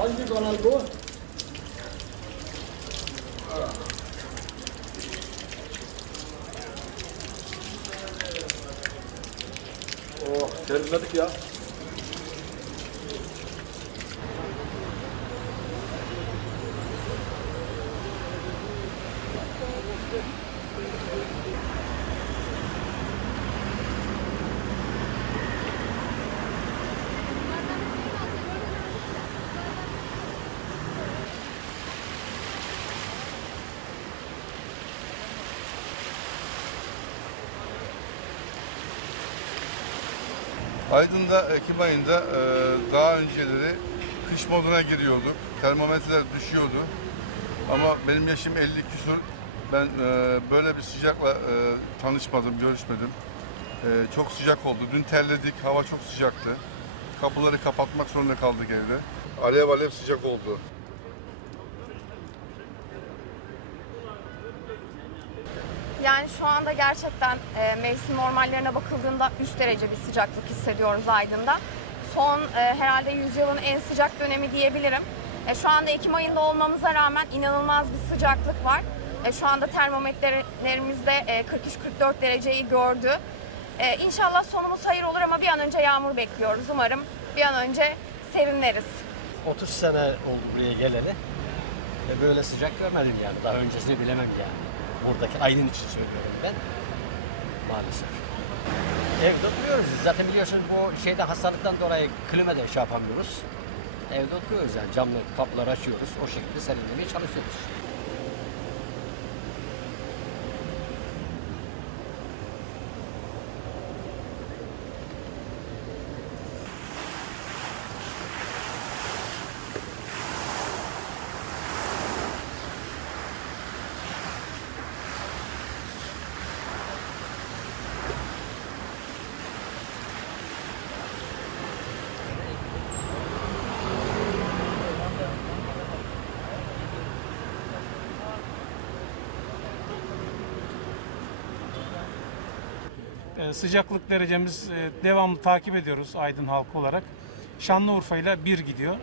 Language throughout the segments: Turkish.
Hangi kanal bu? Oh, terledik ya. Aydın'da Ekim ayında e, daha önceleri kış moduna giriyorduk. Termometreler düşüyordu. Ama benim yaşım 50 küsur. Ben e, böyle bir sıcakla e, tanışmadım, görüşmedim. E, çok sıcak oldu. Dün terledik, hava çok sıcaktı. Kapıları kapatmak zorunda kaldık evde. Alev alev sıcak oldu. Yani şu anda gerçekten e, mevsim normallerine bakıldığında üst derece bir sıcaklık hissediyoruz Aydın'da. Son e, herhalde yüzyılın en sıcak dönemi diyebilirim. E, şu anda Ekim ayında olmamıza rağmen inanılmaz bir sıcaklık var. E, şu anda termometrelerimizde e, 43-44 dereceyi gördü. E, inşallah sonumuz hayır olur ama bir an önce yağmur bekliyoruz. Umarım bir an önce serinleriz. 30 sene oldu buraya geleli. Ve böyle sıcak görmedim yani. Daha öncesini bilemem yani. Buradaki Aydın için söylüyorum ben. Maalesef. Evde oturuyoruz. Zaten biliyorsunuz bu şeyde hastalıktan dolayı klima da şey yapamıyoruz. Evde oturuyoruz yani camlı kapıları açıyoruz. O şekilde serinlemeye çalışıyoruz. Sıcaklık derecemiz e, devamlı takip ediyoruz Aydın halkı olarak. Şanlıurfa ile bir gidiyor.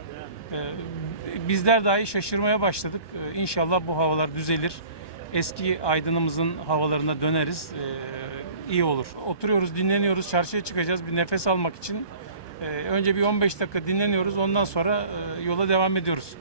Ee, Bizler dahi şaşırmaya başladık. Ee, İnşallah bu havalar düzelir. Eski Aydın'ımızın havalarına döneriz. Ee, iyi olur. Oturuyoruz, dinleniyoruz. Çarşıya çıkacağız bir nefes almak için. Ee, Önce bir 15 dakika dinleniyoruz. Ondan sonra e, yola devam ediyoruz.